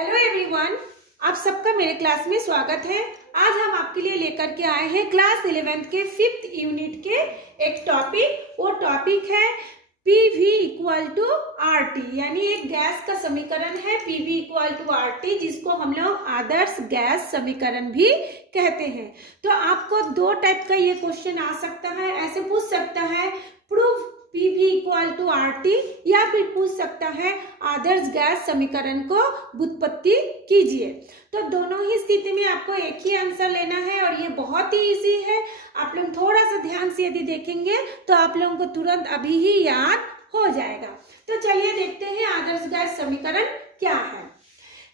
Hello everyone, आप सबका मेरे क्लास में स्वागत है। आज हम आपके लिए लेकर के आए हैं क्लास 11th के 5th यूनिट के एक टॉपिक। वो टॉपिक है PV इक्वल टू RT, यानी एक गैस का समीकरण है PV इक्वल टू RT, जिसको हम लोग आदर्श गैस समीकरण भी कहते हैं। तो आपको दो टाइप का ये क्वेश्चन आ सकता है, ऐसे पूछ सकता है prove PV equal to RT, या फिर पूछ सकता है आदर्श गैस समीकरण को व्युत्पत्ति कीजिए। तो दोनों ही स्थिति में आपको एक ही आंसर लेना है और ये बहुत ही इजी है। आप लोग थोड़ा सा ध्यान से यदि देखेंगे तो आप लोगों को तुरंत अभी ही याद हो जाएगा। तो चलिए देखते हैं आदर्श गैस समीकरण क्या है।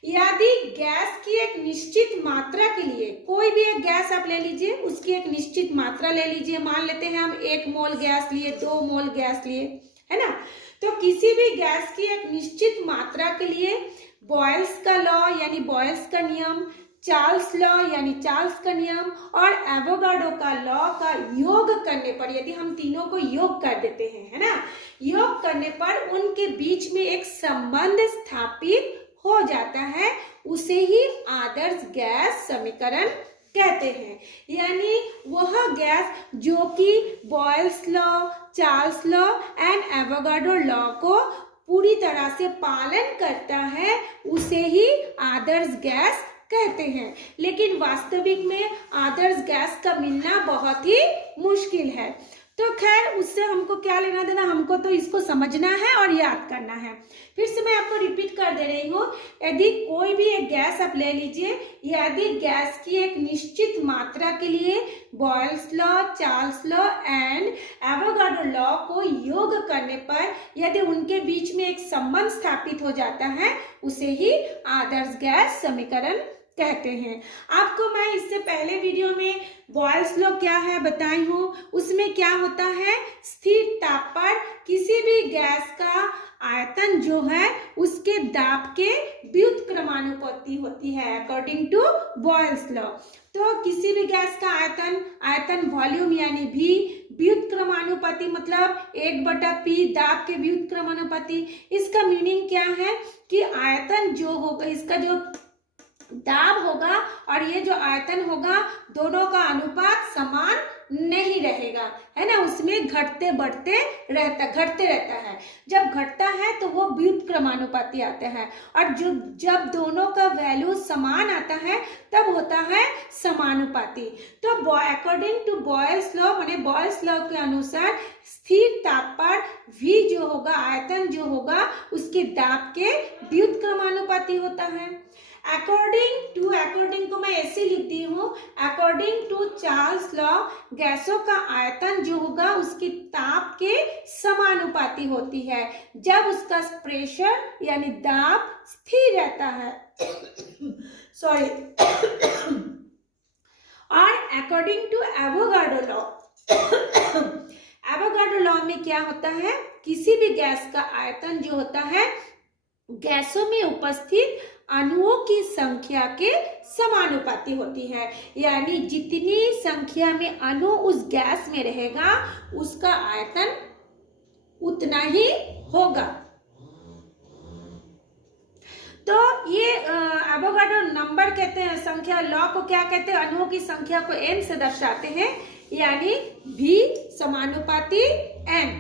यदि गैस की एक निश्चित मात्रा के लिए, कोई भी एक गैस आप ले लीजिए, उसकी एक निश्चित मात्रा ले लीजिए। मान लेते हैं हम 1 मोल गैस लिए, 2 मोल गैस लिए, है ना। तो किसी भी गैस की एक निश्चित मात्रा के लिए बॉयल्स का लॉ यानी बॉयल्स का नियम, चार्ल्स लॉ यानी चार्ल्स का नियम और एवोगाड्रो का लॉ का योग करने पर, यदि हम तीनों को योग कर देते हैं, है ना, योग करने पर उनके बीच में एक संबंध स्थापित हो जाता है, उसे ही आदर्श गैस समीकरण कहते हैं। यानी वह गैस जो कि Boyle's law, Charles law and Avogadro law को पूरी तरह से पालन करता है, उसे ही आदर्श गैस कहते हैं। लेकिन वास्तविक में आदर्श गैस का मिलना बहुत ही मुश्किल है। तो खैर, उससे हमको क्या लेना देना, हमको तो इसको समझना है और याद करना है। फिर से मैं आपको रिपीट कर दे रही हूँ। यदि कोई भी एक गैस आप ले लीजिए, यदि गैस की एक निश्चित मात्रा के लिए Boyle's law, Charles law and Avogadro law को योग करने पर यदि उनके बीच में एक संबंध स्थापित हो जाता है, उसे ही आदर्श गैस समीकरण कहते हैं। आपको मैं इससे पहले वीडियो में बॉयल्स लॉ क्या है बताई हूँ। उसमें क्या होता है, स्थिर ताप पर किसी भी गैस का आयतन जो है उसके दाब के व्युत्क्रमानुपाती होती है, अकॉर्डिंग टू बॉयल्स लॉ। तो किसी भी गैस का आयतन वॉल्यूम यानी भी व्युत्क्रमानुपाती, मतलब 1/p दाब के व्युत्क्रमानुपाती। इसका मीनिंग क्या है कि आयतन जो होगा, इसका जो दाब होगा और ये जो आयतन होगा, दोनों का अनुपात समान नहीं रहेगा, है ना। उसमें घटते रहता है। जब घटता है तो वो व्युत्क्रमानुपाती आता है, और जब दोनों का वैल्यू समान आता है तब होता है समानुपाती। तो अकॉर्डिंग टू बॉयल्स लॉ, माने बॉयल्स लॉ के अनुसार स्थिर ताप पर V जो होगा, आयतन जो होगा, उसके दाब के व्युत्क्रमानुपाती होता है। अकॉर्डिंग को मैं ऐसे लिखती हूँ, अकॉर्डिंग टू चार्ल्स लॉ गैसों का आयतन जो होगा उसके ताप के समानुपाती होती है, जब उसका प्रेशर यानी दाब स्थिर रहता है। सॉरी। और according to Avogadro law, Avogadro law में क्या होता है, किसी भी गैस का आयतन जो होता है गैसों में उपस्थित अणुओं की संख्या के समानुपाती होती है। यानी जितनी संख्या में अणु उस गैस में रहेगा, उसका आयतन उतना ही होगा। तो ये एवोगाड्रो नंबर कहते हैं, संख्या लॉ को क्या कहते हैं, अणुओं की संख्या को n से दर्शाते हैं, यानी V समानुपाती n।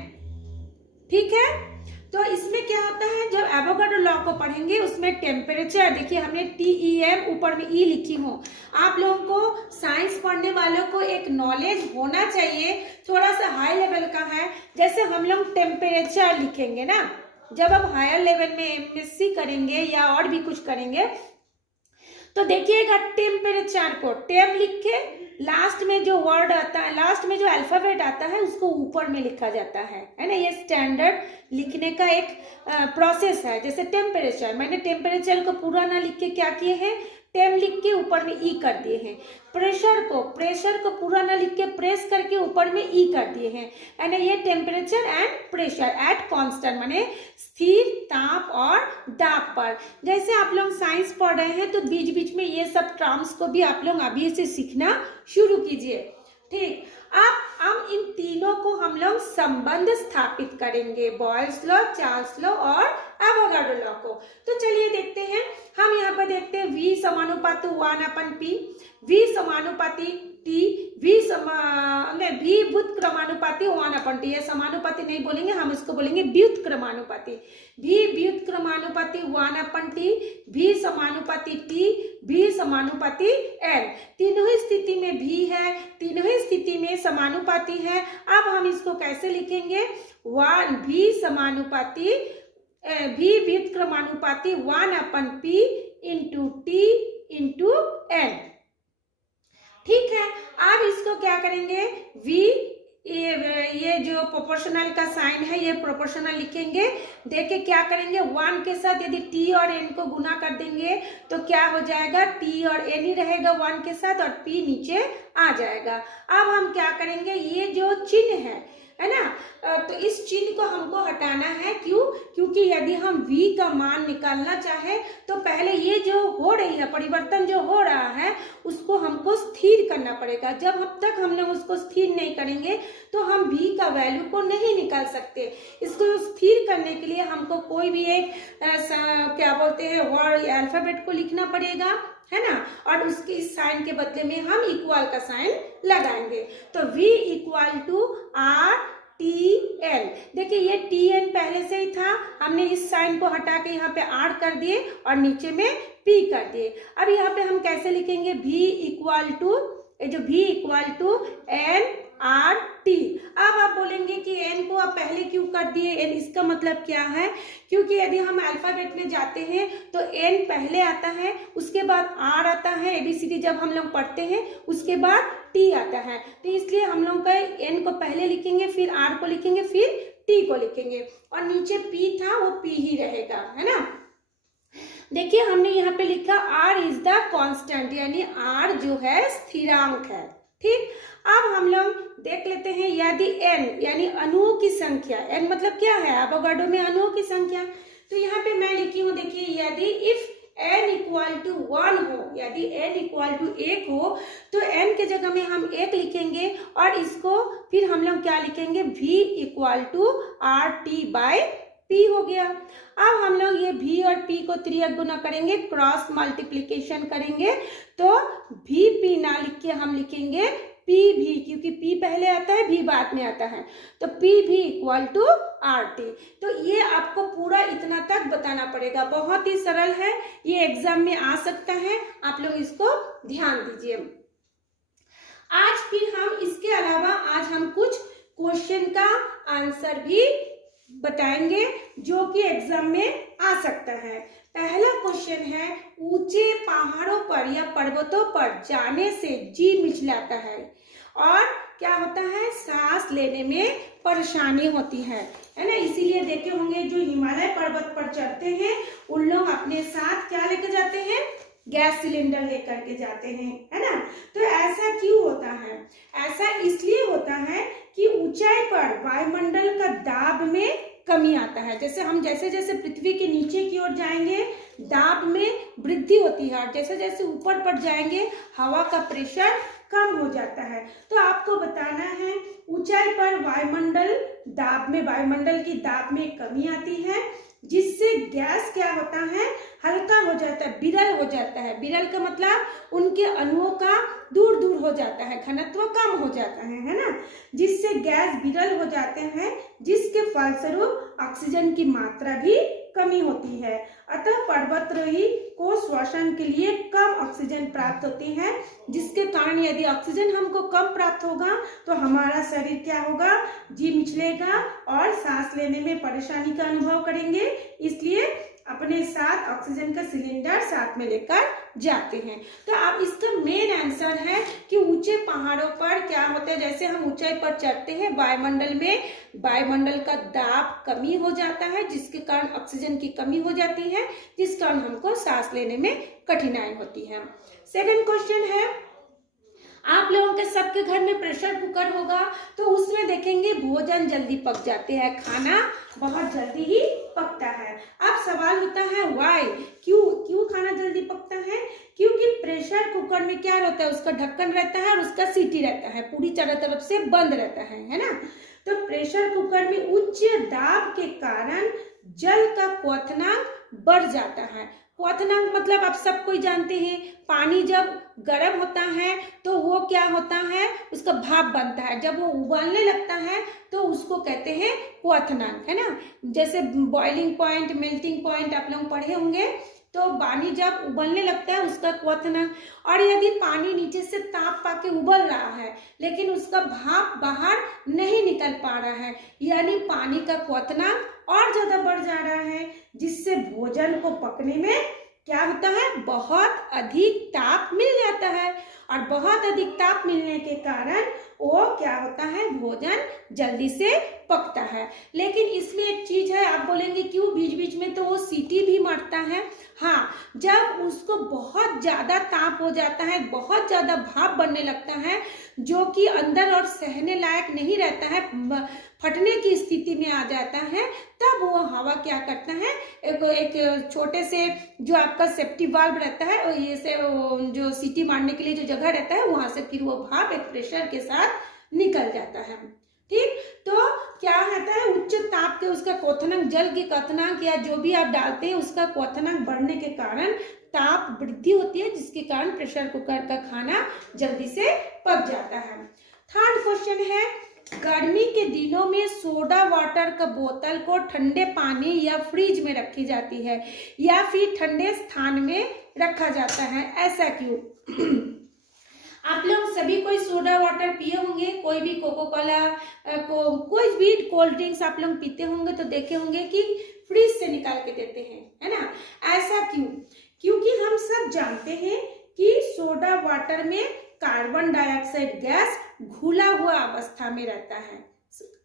ठीक है। तो इसमें क्या होता है, जब एवोगाड्रो लॉ को पढ़ेंगे उसमें टेम्परेचर, देखिए हमने TEM ऊपर में E लिखी हूँ। आप लोगों को साइंस पढ़ने वालों को एक नॉलेज होना चाहिए, थोड़ा सा हाई लेवल का है। जैसे हम लोग टेम्परेचर लिखेंगे ना, जब हम हायर लेवल में MSc करेंगे या और भी कुछ करेंगे, तो देखिएगा टेम्परेचर को टेम लिख के लास्ट में जो वर्ड आता है, लास्ट में जो अल्फाबेट आता है, उसको ऊपर में लिखा जाता है ना। ये स्टैंडर्ड लिखने का एक प्रोसेस है। जैसे टेम्परेचर, मैंने टेम्परेचर को पूरा ना लिख के क्या किए हैं, टेम लिख के ऊपर में ई कर दिए हैं। प्रेशर को पूरा ना लिख के प्रेस करके ऊपर में ई कर दिए हैं, यानी ये temperature and pressure at constant, माने स्थिर ताप और दाब पर। जैसे आप लोग साइंस पढ़ रहे हैं तो बीच बीच में ये सब टर्म्स को भी आप लोग अभी से सीखना शुरू कीजिए। ठीक, अब हम इन तीनों को हम लोग संबंध स्थापित करेंगे, बॉयल्स लॉ, चार्ल्स लॉ और एवोगाड्रो लॉ को। तो चलिए देखते हैं, हम यहाँ पर देखते हैं V समानुपाती 1/P, V समानुपाती T, V व्युत्क्रमानुपाती 1/T। ये समानुपाती नहीं बोलेंगे, हम इसको बोलेंगे व्युत्क्रमानुपाती। V व्युत्क्रमानुपाती 1/T, V समानुपाती T, V समानुपाती N। तीनों ही स्थिति में V है, तीनों ही स्थिति में समानुपाती है। अब हम इसको कैसे लिखेंगे? V समानुपाती V व्युत्क्रमानुपाती 1/P into T into N। ठीक है, अब इसको क्या करेंगे? V ये जो प्रोपोर्शनल का साइन है ये प्रोपोर्शनल लिखेंगे। देखिए क्या करेंगे, 1 के साथ यदि T और N को गुना कर देंगे तो क्या हो जाएगा? T और N ही रहेगा 1 के साथ और P नीचे आ जाएगा। अब हम क्या करेंगे, ये जो चिन्ह है ना, तो इस चिन्ह को हमको हटाना है। क्यों? क्योंकि यदि हम V का मान निकालना चाहे तो पहले ये जो हो रही है परिवर्तन जो हो रहा है उसको हमको स्थिर करना पड़ेगा। जब तक हम लोग उसको स्थिर नहीं करेंगे तो हम V का वैल्यू को नहीं निकाल सकते। इसको स्थिर करने के लिए हमको कोई भी एक क्या बोलते हैं वर्ड या अल्फाबेट को लिखना पड़ेगा, है ना, और उसके इस साइन के बदले में हम इक्वल का साइन लगाएंगे। तो V इक्वल टू RTL। देखिए ये TN पहले से ही था, हमने इस साइन को हटा के यहाँ पे R कर दिए और नीचे में P कर दिए। अब यहाँ पे हम कैसे लिखेंगे? V equal to NRT। अब आप बोलेंगे कि N को आप पहले क्यों कर दिए? N इसका मतलब क्या है? क्योंकि यदि हम अल्फाबेट में जाते हैं तो N पहले आता है, उसके बाद R आता है, ABCD जब हम लोग पढ़ते हैं उसके बाद T आता है। तो इसलिए हम लोग का N को पहले लिखेंगे, फिर R को लिखेंगे, फिर T को लिखेंगे और नीचे P था वो P ही रहेगा, है ना। देखिए हमने यहाँ पे लिखा R इज द कांस्टेंट, यानी R जो है स्थिरांक है। ठीक, अब हम लोग देख लेते हैं यदि N यानी अणुओं की संख्या, N मतलब क्या है? एवोगाड्रो में अणुओं की संख्या। तो यहाँ पे मैं लिखी हूँ, देखिए यदि इफ N इक्वल टू 1 हो, यदि N इक्वल टू 1 हो तो N के जगह में हम 1 लिखेंगे और इसको फिर हम लोग क्या लिखेंगे? V इक्वल टू RT/P हो गया। अब हम लोग ये V और P को त्रियक गुना करेंगे, क्रॉस मल्टीप्लिकेशन करेंगे, तो VP ना लिख के हम लिखेंगे PV, क्योंकि P पहले आता है V बाद में आता है, तो PV इक्वल टू RT। तो ये आपको पूरा इतना तक बताना पड़ेगा, बहुत ही सरल है, ये एग्जाम में आ सकता है, आप लोग इसको ध्यान दीजिए। आज फिर हम इसके अलावा आज हम कुछ क्वेश्चन का आंसर भी बताएंगे जो कि एग्जाम में आ सकता है। पहला क्वेश्चन है, ऊंचे पहाड़ों पर या पर्वतों पर जाने से जी मिचलाता है और क्या होता है? सांस लेने में परेशानी होती है ना। इसीलिए देखे होंगे जो हिमालय पर्वत पर चढ़ते हैं उन लोग अपने साथ क्या लेकर जाते हैं? गैस सिलेंडर लेकर के जाते हैं, है ना। तो ऐसा क्यों होता है? ऐसा इसलिए होता है कि ऊंचाई पर वायुमंडल का दाब में कमी आता है। जैसे जैसे पृथ्वी के नीचे की ओर जाएंगे दाब में वृद्धि होती है और जैसे जैसे ऊपर पर जाएंगे हवा का प्रेशर कम हो जाता है। तो आपको बताना है ऊंचाई पर वायुमंडल की दाब में कमी आती है, जिससे गैस क्या होता है? हल्का हो जाता है, विरल हो जाता है। विरल का मतलब उनके अणुओं का दूर दूर हो जाता है, घनत्व कम हो जाता है ना, जिससे गैस विरल हो जाते हैं, जिसके फलस्वरूप ऑक्सीजन की मात्रा भी कमी होती है। अतः पर्वतारोही को श्वसन के लिए कम ऑक्सीजन प्राप्त होती है, जिसके कारण यदि ऑक्सीजन हमको कम प्राप्त होगा तो हमारा शरीर क्या होगा? जी मिचलेगा और सांस लेने में परेशानी का अनुभव करेंगे। इसलिए अपने साथ ऑक्सीजन का सिलेंडर साथ में लेकर जाते हैं। तो अब इसका मेन आंसर है कि ऊंचे पहाड़ों पर क्या होता है? जैसे हम ऊंचाई पर चढ़ते हैं वायुमंडल का दाब कमी हो जाता है, जिसके कारण ऑक्सीजन की कमी हो जाती है, जिस कारण हमको सांस लेने में कठिनाई होती है। सेकंड क्वेश्चन है, आप लोगों के सबके घर में प्रेशर कुकर होगा तो उसमें देखेंगे भोजन जल्दी पक जाते हैं, खाना बहुत जल्दी ही पकता है। अब सवाल होता है व्हाई, क्यों खाना जल्दी पकता है? क्योंकि प्रेशर कुकर में क्या रहता है? उसका ढक्कन रहता है और उसका सीटी रहता है, पूरी चारों तरफ से बंद रहता है ना। तो प्रेशर कुकर में उच्च दाब के कारण जल का क्वथनांक बढ़ जाता है क्वथनांक मतलब आप सब कोई जानते हैं, पानी जब गर्म होता है तो वो क्या होता है, उसका भाप बनता है, जब वो उबलने लगता है तो उसको कहते हैं क्वथनांक, है ना। जैसे बॉइलिंग पॉइंट, मेल्टिंग पॉइंट आप लोग पढ़े होंगे, तो पानी जब उबलने लगता है उसका क्वथनांक। और यदि पानी नीचे से ताप पाके उबल रहा है लेकिन उसका भाप बाहर नहीं निकल पा रहा है, यानी पानी का क्वथनांक और ज्यादा बढ़ जा रहा है, जिससे भोजन को पकने में क्या होता है, बहुत अधिक ताप मिल जाता है। और बहुत अधिक ताप मिलने के कारण वो क्या होता है, भोजन जल्दी से पकता है। लेकिन इसमें एक चीज है, आप बोलेंगे क्यों बीच बीच में तो वो सीटी भी मारता है। हाँ, जब उसको बहुत ज्यादा ताप हो जाता है, बहुत ज्यादा भाप बनने लगता है, जो कि अंदर और सहने लायक नहीं रहता है, फटने की स्थिति में आ जाता है, तब वो हवा क्या करता है, एक छोटे से जो आपका सेफ्टी वाल्व रहता है, और ये से जो सीटी मारने के लिए जो जगह रहता है, वहां से फिर वो भाप एक प्रेशर के साथ निकल जाता है। ठीक, तो क्या रहता है, उच्च ताप के उसका क्वथनांक, जल के क्वथनांक या जो भी आप डालते हैं उसका क्वथनांक बढ़ने के कारण ताप वृद्धि होती है, जिसके कारण प्रेशर कुकर का खाना जल्दी से पक जाता है। थर्ड क्वेश्चन है, गर्मी के दिनों में सोडा वाटर का बोतल को ठंडे पानी या फ्रिज में रखी जाती है या फिर ठंडे स्थान में रखा जाता है, ऐसा क्यों? आप लोग सभी कोई सोडा वाटर पिए होंगे, कोई भी कोको कोला कोई भी कोल्ड ड्रिंक्स आप लोग पीते होंगे तो देखे होंगे कि फ्रिज से निकाल के देते हैं, है ना। ऐसा क्यों? क्योंकि हम सब जानते हैं कि सोडा वाटर में कार्बन डाइऑक्साइड गैस घुला हुआ अवस्था में रहता है,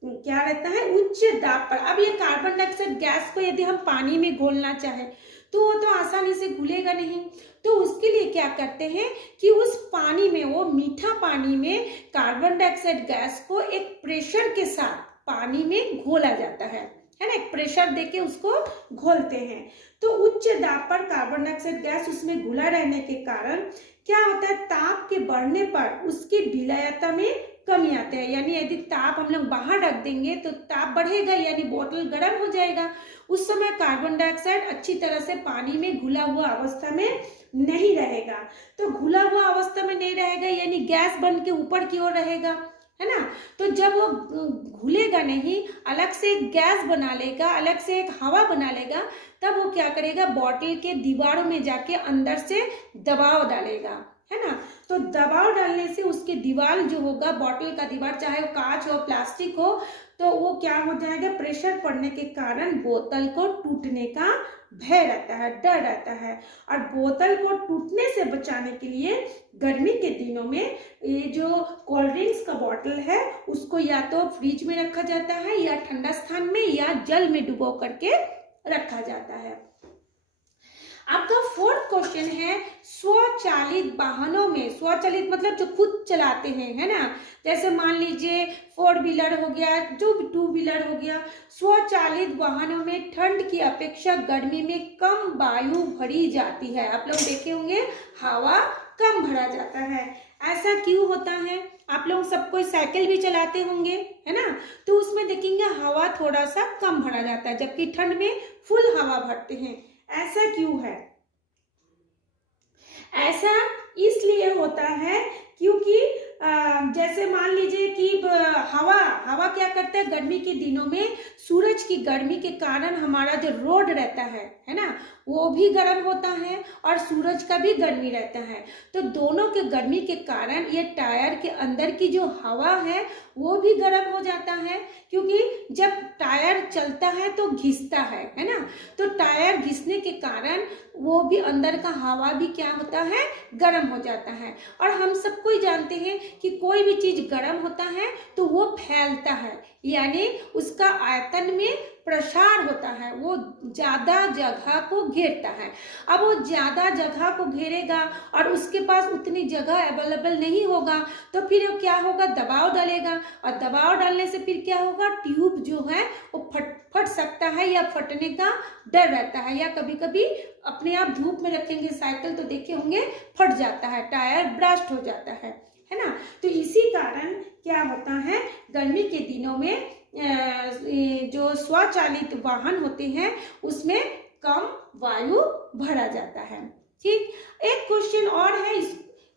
क्या रहता है, उच्च दाब पर। अब ये कार्बन डाइऑक्साइड गैस को यदि हम पानी में घोलना चाहे तो वो तो आसानी से घुलेगा नहीं, तो उसके लिए क्या करते हैं कि उस पानी में, वो मीठा पानी में कार्बन डाइऑक्साइड गैस को एक प्रेशर के साथ पानी में घोला जाता है ना, एक प्रेशर देके उसको घोलते हैं। तो उच्च दाब पर कार्बन डाइऑक्साइड गैस उसमें घुला रहने के कारण क्या होता है, ताप के बढ़ने पर उसकी विलयता में कमी आते हैं, यानी यदि ताप हम लोग बाहर रख देंगे तो ताप बढ़ेगा, यानी बोतल गर्म हो जाएगा। उस समय कार्बन डाइऑक्साइड अच्छी तरह से पानी में घुला हुआ अवस्था में नहीं रहेगा, तो घुला हुआ अवस्था में नहीं रहेगा यानी गैस बन के ऊपर की ओर रहेगा, है ना। तो जब वो घुलेगा नहीं, अलग से एक गैस बना लेगा, अलग से एक हवा बना लेगा, तब वो क्या करेगा, बॉटल के दीवारों में जाके अंदर से दबाव डालेगा, है ना। तो दबाव डालने से उसके दीवार जो होगा, बॉटल का दीवार, चाहे वो कांच हो प्लास्टिक हो, तो वो क्या हो जाएगा, प्रेशर पड़ने के कारण बोतल को टूटने का भय रहता है, डर रहता है। और बोतल को टूटने से बचाने के लिए गर्मी के दिनों में ये जो कोल्ड ड्रिंक्स का बॉटल है उसको या तो फ्रिज में रखा जाता है या ठंडा स्थान में या जल में डुबो करके रखा जाता है। आपका फोर्थ क्वेश्चन है, स्वचालित वाहनों में, स्वचालित मतलब जो खुद चलाते हैं, है ना, जैसे मान लीजिए 4 व्हीलर हो गया, 2 व्हीलर हो गया, स्वचालित वाहनों में ठंड की अपेक्षा गर्मी में कम वायु भरी जाती है। आप लोग देखे होंगे हवा कम भरा जाता है, ऐसा क्यों होता है? आप लोग सब कोई साइकिल भी चलाते होंगे, है ना, तो उसमें देखेंगे हवा थोड़ा सा कम भरा जाता है, जबकि ठंड में फुल हवा भरते हैं। ऐसा क्यों है? ऐसा इसलिए होता है क्योंकि जैसे मान लीजिए कि हवा क्या करता है, गर्मी के दिनों में सूरज की गर्मी के कारण हमारा जो रोड रहता है ना, वो भी गर्म होता है और सूरज का भी गर्मी रहता है। तो दोनों के गर्मी के कारण ये टायर के अंदर की जो हवा है वो भी गर्म हो जाता है, क्योंकि जब टायर चलता है तो घिसता है ना, तो टायर घिसने के कारण वो भी अंदर का हवा भी क्या होता है, गर्म हो जाता है। और हम सबको ही जानते हैं कि कोई भी चीज गर्म होता है तो वो फैलता है, यानी उसका आयतन में प्रसार होता है, वो ज्यादा जगह को घेरता है। अब वो ज्यादा जगह को घेरेगा और उसके पास उतनी जगह अवेलेबल नहीं होगा, तो फिर वो क्या होगा, दबाव डालेगा, और दबाव डालने से फिर क्या होगा, ट्यूब जो है वो फट सकता है या फटने का डर रहता है, या कभी कभी अपने आप धूप में रखेंगे साइकिल तो देखे होंगे फट जाता है, टायर ब्लास्ट हो जाता है ना। तो इसी कारण क्या होता है, गर्मी के दिनों में जो स्वचालित वाहन होते हैं उसमें कम वायु भरा जाता है। ठीक, एक क्वेश्चन और है,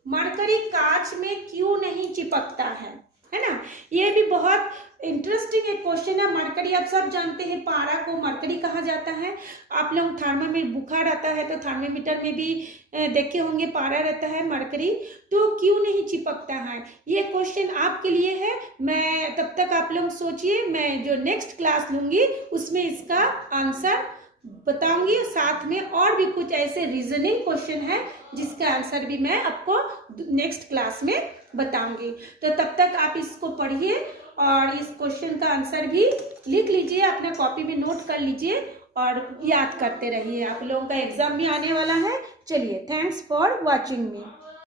मरकरी कांच में क्यों नहीं चिपकता है ना। ये भी बहुत इंटरेस्टिंग एक क्वेश्चन है। मरकरी आप सब जानते हैं, पारा को मरकरी कहा जाता है। आप लोग थर्मामीटर, बुखार आता है तो थर्मामीटर में भी देखे होंगे पारा रहता है मरकरी, तो क्यों नहीं चिपकता है, ये क्वेश्चन आपके लिए है। मैं तब तक आप लोग सोचिए, मैं जो नेक्स्ट क्लास लूंगी उसमें इसका आंसर बताऊंगी, साथ में और भी कुछ ऐसे रीजनिंग क्वेश्चन है जिसका आंसर भी मैं आपको नेक्स्ट क्लास में बताऊंगी। तो तब तक आप इसको पढ़िए और इस क्वेश्चन का आंसर भी लिख लीजिए, अपने कॉपी में नोट कर लीजिए और याद करते रहिए। आप लोगों का एग्जाम भी आने वाला है। चलिए, थैंक्स फॉर वॉचिंग मी।